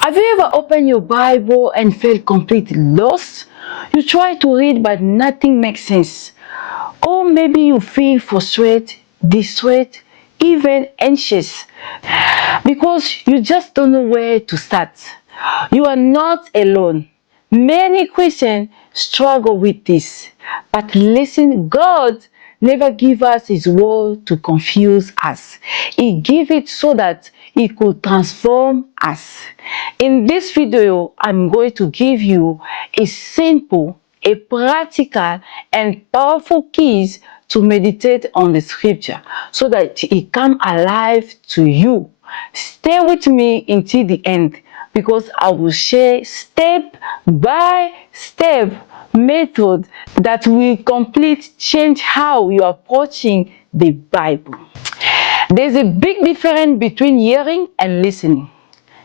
Have you ever opened your Bible and felt completely lost? You try to read but nothing makes sense. Or maybe you feel frustrated, distressed, even anxious because you just don't know where to start. You are not alone. Many Christians struggle with this. But listen, God never give us His word to confuse us. He gave it so that it could transform us. In this video, I'm going to give you a simple, a practical, and powerful keys to meditate on the scripture so that it come alive to you. Stay with me until the end because I will share step by step method that will complete change how you are approaching the Bible. There's a big difference between hearing and listening.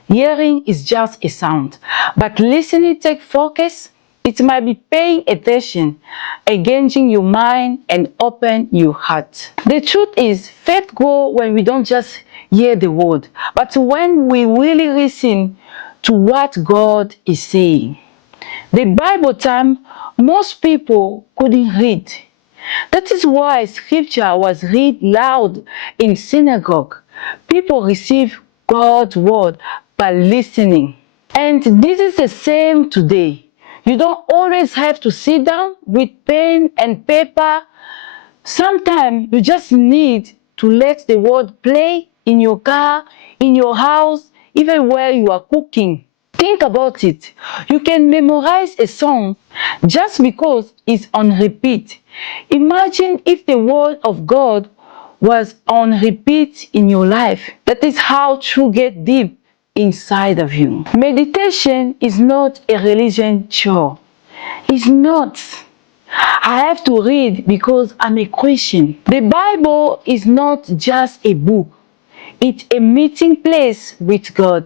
Hearing is just a sound, but listening takes focus. It might be paying attention, engaging your mind, and open your heart. The truth is, faith grows when we don't just hear the word, but when we really listen to what God is saying. The Bible time, most people couldn't read. That is why scripture was read loud in synagogue. People receive God's word by listening. And this is the same today. You don't always have to sit down with pen and paper. Sometimes you just need to let the word play in your car, in your house, even where you are cooking. Think about it. You can memorize a song just because it's on repeat. Imagine if the word of God was on repeat in your life. That is how truth gets deep inside of you. Meditation is not a religion chore. It's not. I have to read because I'm a Christian. The Bible is not just a book. It's a meeting place with God.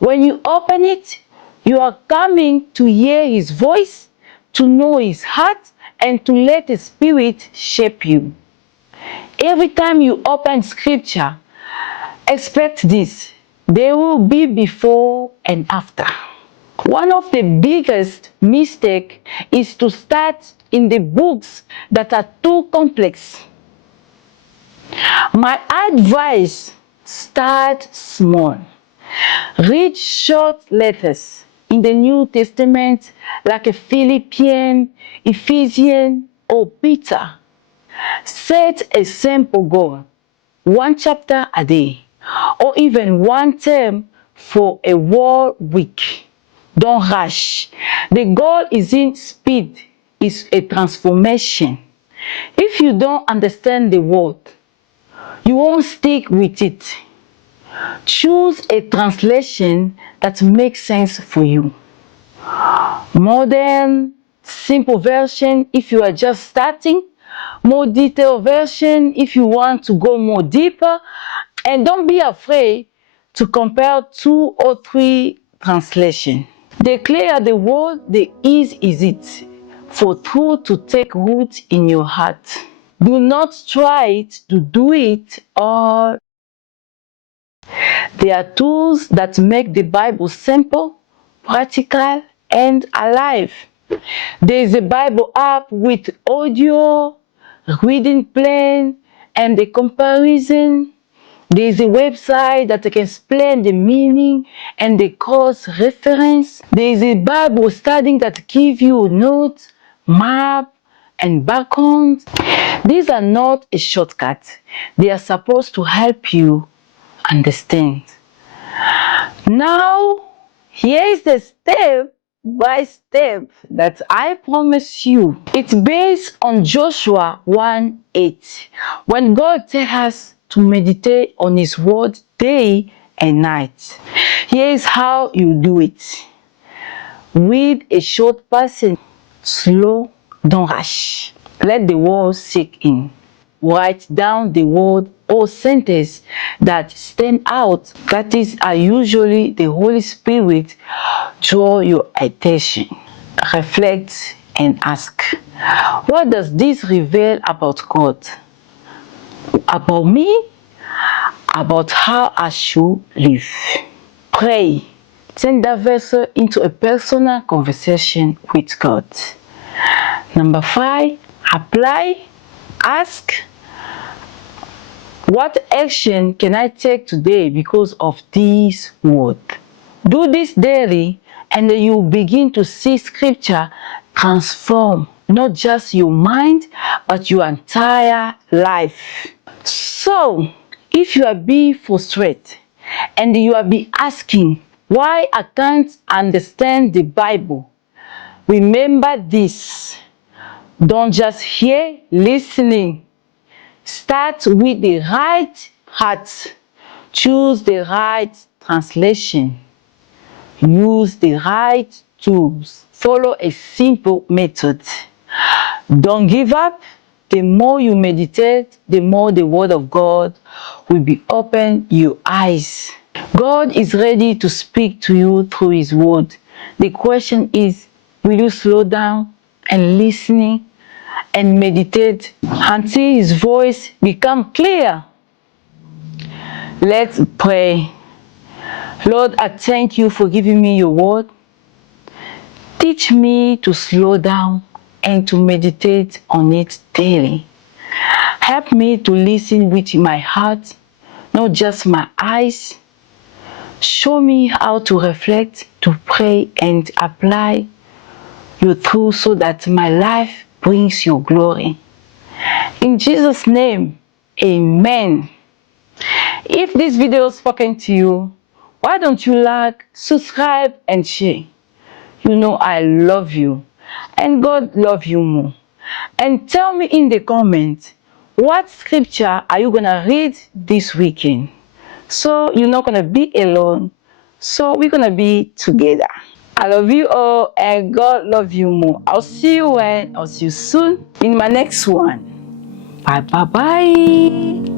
When you open it, you are coming to hear His voice, to know His heart, and to let His Spirit shape you. Every time you open scripture, expect this. There will be before and after. One of the biggest mistakes is to start in the books that are too complex. My advice, start small. Read short letters in the New Testament like a Philippians, Ephesians, or Peter. Set a simple goal, one chapter a day, or even one term for a whole week. Don't rush. The goal isn't speed, it's a transformation. If you don't understand the word, you won't stick with it. Choose a translation that makes sense for you. Modern, simple version if you are just starting. More detailed version if you want to go more deeper. And don't be afraid to compare 2 or 3 translations. The clearer the word, the easier is it for truth to take root in your heart. Do not try to do it all. There are tools that make the Bible simple, practical, and alive. There is a Bible app with audio, reading plan, and a comparison. There is a website that can explain the meaning and the cross reference. There is a Bible study that gives you notes, map, and background. These are not a shortcut. They are supposed to help you understand. Now, here is the step by step that I promise you. It's based on Joshua 1:8, when God tells us to meditate on His word day and night. Here is how you do it. Read a short passage, slow, don't rush. Let the word sink in. Write down the word or sentence that stand out. That is usually the Holy Spirit draw your attention. Reflect and ask, what does this reveal about God? About me? About how I should live? Pray. Turn that vessel into a personal conversation with God. Number 5, apply. Ask, what action can I take today because of this word? Do this daily, and then you begin to see scripture transform not just your mind, but your entire life. So, if you are being frustrated and you are be asking why I can't understand the Bible, remember this. Don't just hear listening. Start with the right heart. Choose the right translation. Use the right tools. Follow a simple method. Don't give up. The more you meditate, the more the Word of God will be open your eyes. God is ready to speak to you through His Word. The question is, will you slow down and listen and meditate until His voice becomes clear? Let's pray. Lord, I thank you for giving me your word. Teach me to slow down and to meditate on it daily. Help me to listen with my heart, not just my eyes. Show me how to reflect, to pray, and apply your truth so that my life brings your glory. In Jesus' name, amen. If this video has spoken to you, why don't you like, subscribe, and share? You know I love you, and God loves you more. And tell me in the comments, what scripture are you going to read this weekend? So you're not going to be alone. So we're going to be together. I love you all, and God loves you more. I'll see you soon in my next one. Bye bye bye.